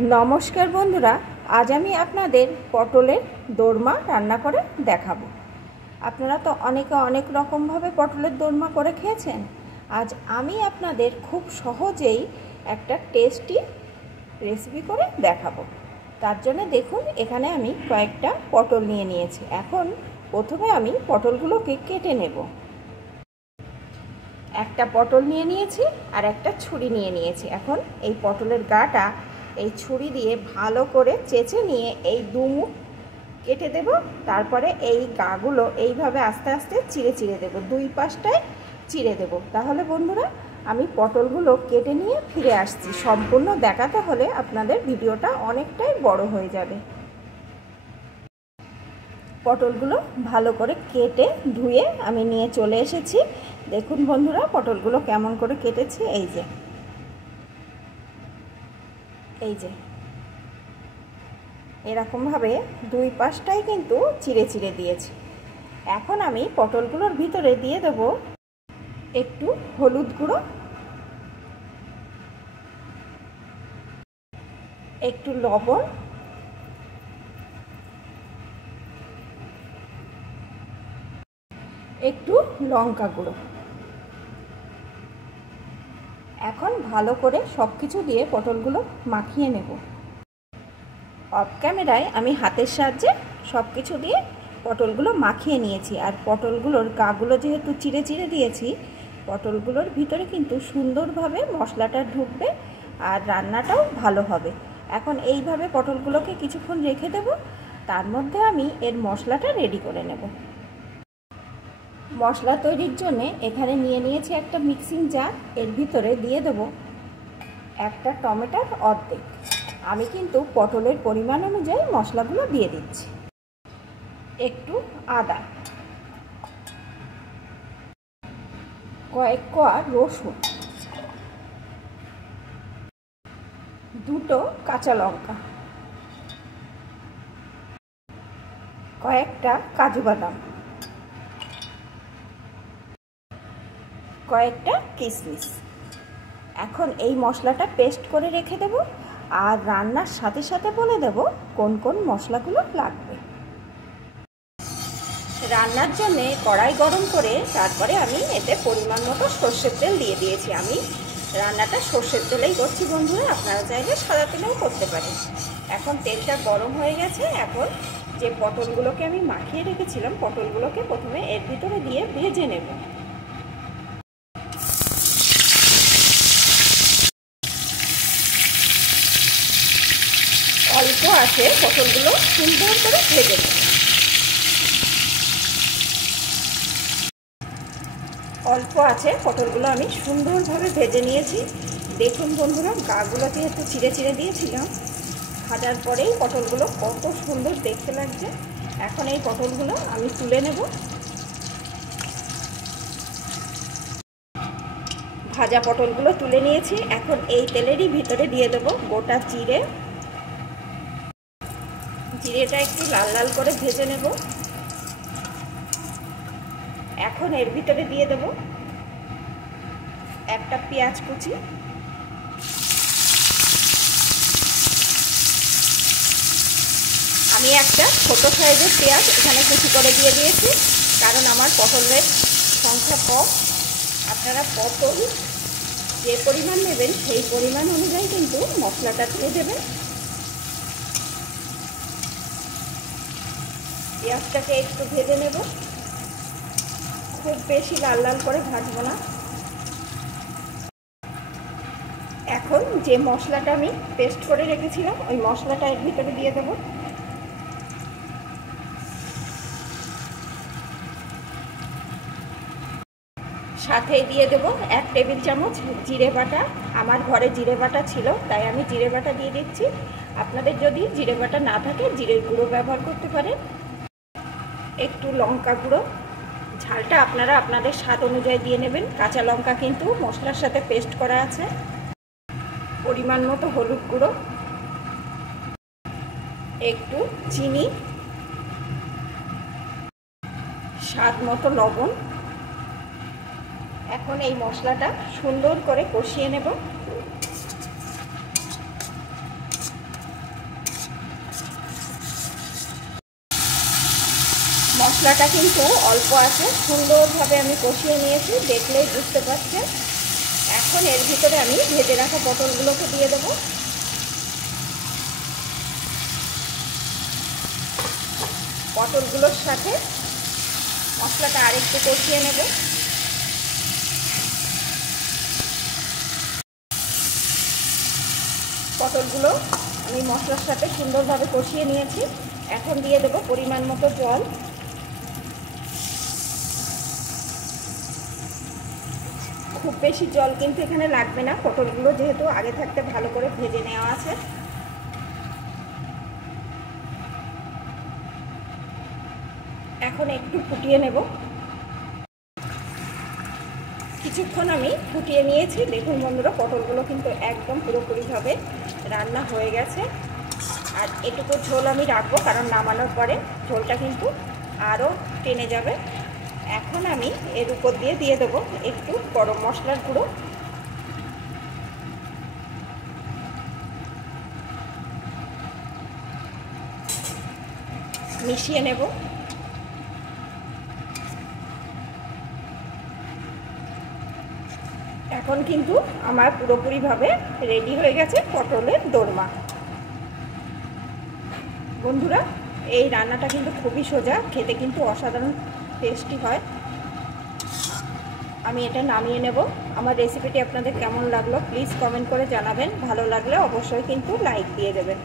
নমস্কার বন্ধুরা, আজ আমি আপনাদের পটলের দোরমা রান্না করে দেখাবো। আপনারা তো অনেকে অনেক রকমভাবে পটলের দোরমা করে খেয়েছেন। আজ আমি আপনাদের খুব সহজেই একটা টেস্টি রেসিপি করে দেখাবো। তার জন্য দেখুন, এখানে আমি কয়েকটা পটল নিয়ে নিয়েছি। এখন প্রথমে আমি পটলগুলোকে কেটে নেব। একটা পটল নিয়ে নিয়েছি আর একটা ছুরি নিয়ে নিয়েছি। এখন এই পটলের গাটা এই ছুরি দিয়ে ভালো করে চেঁচে নিয়ে এই দুমুখ কেটে দেব। তারপরে এই গাগুলো এইভাবে আস্তে আস্তে চিড়ে চিড়ে দেব, দুই পাশটায় চিড়ে দেব। তাহলে বন্ধুরা, আমি পটলগুলো কেটে নিয়ে ফিরে আসছি। সম্পূর্ণ দেখাতে হলে আপনাদের ভিডিওটা অনেকটাই বড় হয়ে যাবে। পটলগুলো ভালো করে কেটে ধুয়ে আমি নিয়ে চলে এসেছি। দেখুন বন্ধুরা, পটলগুলো কেমন করে কেটেছি। এই যে এরকমভাবে দুই পাশটাই কিন্তু চিড়ে চিড়ে দিয়েছি। এখন আমি পটলগুলোর ভিতরে দিয়ে দেব একটু হলুদ গুঁড়ো, একটু লবণ, একটু লঙ্কা গুঁড়ো। এখন ভালো করে সব কিছু দিয়ে পটলগুলো মাখিয়ে নেব। অফ ক্যামেরায় আমি হাতের সাহায্যে সব কিছু দিয়ে পটলগুলো মাখিয়ে নিয়েছি। আর পটলগুলোর গাগুলো যেহেতু চিড়ে চিড়ে দিয়েছি, পটলগুলোর ভিতরে কিন্তু সুন্দরভাবে মশলাটা ঢুকবে আর রান্নাটাও ভালো হবে। এখন এইভাবে পটলগুলোকে কিছুক্ষণ রেখে দেব। তার মধ্যে আমি এর মশলাটা রেডি করে নেব। মশলা তৈরির জন্যে এখানে নিয়ে নিয়েছি একটা মিক্সিং জার। এর ভিতরে দিয়ে দেব একটা টমেটোর অর্ধেক। আমি কিন্তু পটলের পরিমাণ অনুযায়ী মশলাগুলো দিয়ে দিচ্ছি। একটু আদা, কয়েক কোয়া রসুন, দুটো কাঁচা লঙ্কা, কয়েকটা কাজু বাদাম, কয়েকটা কিশমিশ। এখন এই মশলাটা পেস্ট করে রেখে দেব। আর রান্নার সাথে সাথে বলে দেব কোন কোন মশলাগুলো লাগবে। রান্নার জন্যে কড়াই গরম করে তারপরে আমি এতে পরিমাণ মতো সর্ষের তেল দিয়ে দিয়েছি। আমি রান্নাটা সর্ষের তেলেই করছি বন্ধুরা, আপনারা চাইলে সাদা তেলেও করতে পারেন। এখন তেলটা গরম হয়ে গেছে। এখন যে পটলগুলোকে আমি মাখিয়ে রেখেছিলাম, পটলগুলোকে প্রথমে এর ভিতরে দিয়ে ভেজে নেব। অল্প আছে পটলগুলো সুন্দর করে ভেজে নেব। অল্প আছে পটলগুলো আমি সুন্দরভাবে ভেজে নিয়েছি। দেখুন বন্ধুরা, গাগুলো যেহেতু চিড়ে চিড়ে দিয়েছিলাম, ভাজার পরেই পটলগুলো কত সুন্দর দেখতে লাগছে। এখন এই পটলগুলো আমি তুলে নেব। ভাজা পটলগুলো তুলে নিয়েছি। এখন এই তেলেরই ভিতরে দিয়ে দেব গোটা জিরে। জিরেটা একটু লাল লাল করে ভেজে নেব। এখন এর ভিতরে দিয়ে দেব একটা পেঁয়াজ কুচি, আমি একটা ছোট সাইজের পেঁয়াজ এখানে কুচি করে দিয়ে দিয়েছি, কারণ আমার পটলের সংখ্যা কম। আপনারা পটল যে পরিমাণ নেবেন সেই পরিমাণ অনুযায়ী কিন্তু মশলাটা দিয়ে দেবেন। পেঁয়াজটাকে একটু ভেজে নেব, খুব বেশি লাল লাল করে ভাজবো না। এখন যে মশলাটা আমি পেস্ট করে রেখেছিলাম, ওই মশলাটা এর ভিতরে দিয়ে দেব। সাথেই দিয়ে দেব 1 টেবিল চামচ জিরে বাটা। আমার ঘরে জিরে বাটা ছিল, তাই আমি জিরে বাটা দিয়ে দিচ্ছি। আপনাদের যদি জিরে বাটা না থাকে, জিরের গুঁড়ো ব্যবহার করতে পারেন। একটু লঙ্কা গুঁড়ো, ঝালটা আপনারা আপনাদের স্বাদ অনুযায়ী দিয়ে নেবেন। কাঁচা লঙ্কা কিন্তু মশলার সাথে পেস্ট করা আছে। পরিমাণ মতো হলুদ গুঁড়ো, একটু চিনি, স্বাদ মতো লবণ। এখন এই মশলাটা সুন্দর করে কষিয়ে নেব। মশলাটা কিন্তু অল্প আছে, সুন্দরভাবে আমি কষিয়ে নিয়েছি, দেখলেই বুঝতে পারছেন। এখন এর ভিতরে আমি ভেজে রাখা পটলগুলোকে দিয়ে দেবো। পটলগুলোর সাথে মশলাটা আরেকটু কষিয়ে নেব। পটলগুলো আমি মশলার সাথে সুন্দরভাবে কষিয়ে নিয়েছি। এখন দিয়ে দেবো পরিমাণ মতো জল। খুব বেশি জল কিন্তু এখানে লাগবে না, পটলগুলো যেহেতু আগে থাকতে ভালো করে ভেজে নেওয়া আছে। এখন একটু ফুটিয়ে নেব। কিছুক্ষণ আমি ফুটিয়ে নিয়েছি। দেখুন বন্ধুরা, পটলগুলো কিন্তু একদম পুরোপুরিভাবে রান্না হয়ে গেছে। আর এটুকু ঝোল আমি রাখবো, কারণ নামানোর পরে ঝোলটা কিন্তু আরও টেনে যাবে। এখন আমি এর উপর দিয়ে দেবো একটু গরম মশলার গুঁড়ো। মিশিয়ে নেব। এখন কিন্তু আমার পুরোপুরিভাবে রেডি হয়ে গেছে পটলের দোরমা। বন্ধুরা, এই রান্নাটা কিন্তু খুবই সোজা, খেতে কিন্তু অসাধারণ টেস্টি হয়। আমি এটা নামিয়ে নেব। আমার রেসিপিটি আপনাদের কেমন লাগলো প্লিজ কমেন্ট করে জানাবেন। ভালো লাগলে অবশ্যই কিন্তু লাইক দিয়ে দেবেন।